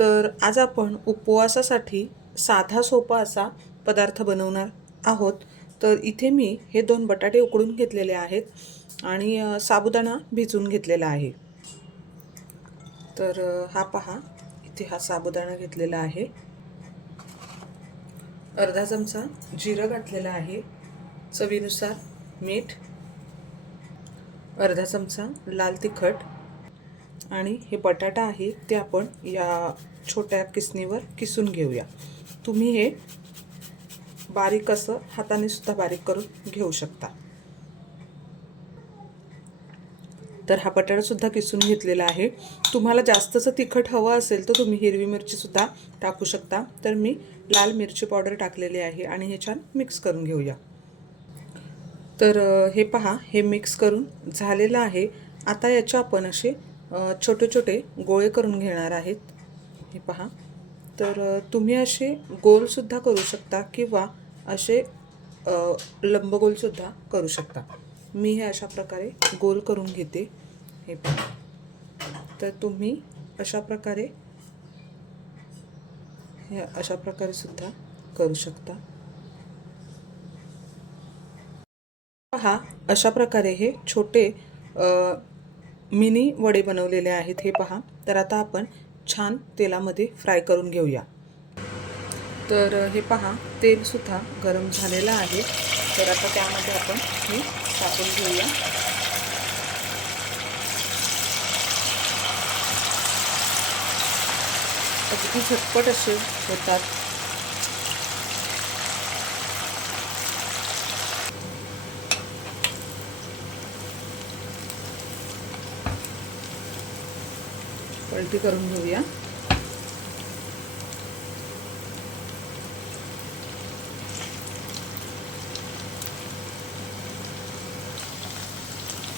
तर आज आपण उपवासासाठी साधा सोपा असा पदार्थ बनवणार आहोत. तर इथे मी हे दोन बटाटे उकडून घेतलेले आहेत आणि साबुदाणा भिजून घेतलेला आहे. तर हा पहा इथे हा साबुदाणा घेतलेला आहे. अर्धा चमचा जिरं घातलेलं आहे. चवीनुसार मीठ. अर्धा चमचा लाल तिखट. आणि हे बटाटा आहे ते आपण या छोट्या किसणीवर किसून घेऊया. तुम्ही हे बारीक असं हाताने सुद्धा बारीक करून घेऊ शकता. तर हा बटाटा सुद्धा किसून घेतलेला आहे. तुम्हाला जास्तचं तिखट हवं असेल तर तुम्ही हिरवी मिरची सुद्धा टाकू शकता. तर मी लाल मिरची पावडर टाकलेली आहे आणि हे छान मिक्स करून घेऊया. तर हे पहा हे मिक्स करून झालेलं आहे. आता याचे आपण असे छोटे छोटे गोळे करून घेणार आहेत. हे पहा. तर तुम्ही असे गोलसुद्धा करू शकता किंवा असे लंबगोलसुद्धा करू शकता. मी हे अशा प्रकारे गोल करून घेते. हे पहा. तर तुम्ही अशा प्रकारे हे अशा प्रकारे सुद्धा करू शकता. पहा अशा प्रकारे हे छोटे मिनी वडे बनवलेले आहेत हे पहा. तर आता आपण छान तेलामध्ये फ्राय करून घेऊया. तर हे पहा तेलसुद्धा गरम झालेलं आहे. तर आता त्यामध्ये आपण हे टाकून घेऊया. अगदी झटपट असे होतात. पलटी करून घेऊया.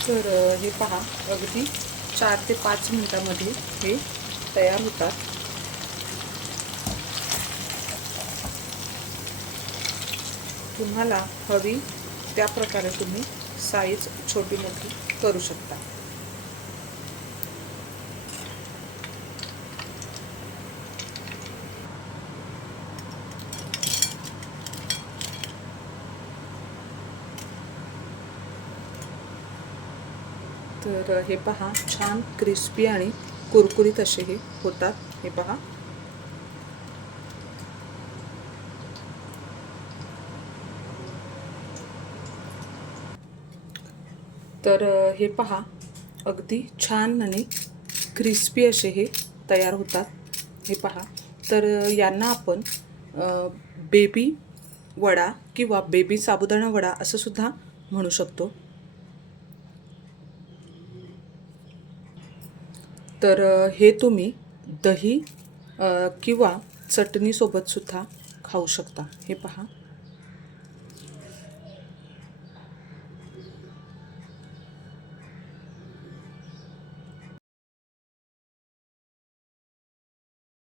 तर हे पहा अगदी चार ते पाच मिनिटामध्ये हे तयार होतात. तुम्हाला हवी त्या प्रकारे तुम्ही साईज छोटी मोठी करू शकता. तर हे पहा छान क्रिस्पी आणि कुरकुरीत असे हे होतात. हे पहा. तर हे पहा अगदी छान आणि क्रिस्पी असे हे तयार होतात. हे पहा. तर यांना आपण बेबी वडा किंवा बेबी साबुदाणा वडा असं सुद्धा म्हणू शकतो. तर हे तुम्ही दही किंवा चटणीसोबतसुद्धा खाऊ शकता. हे पहा.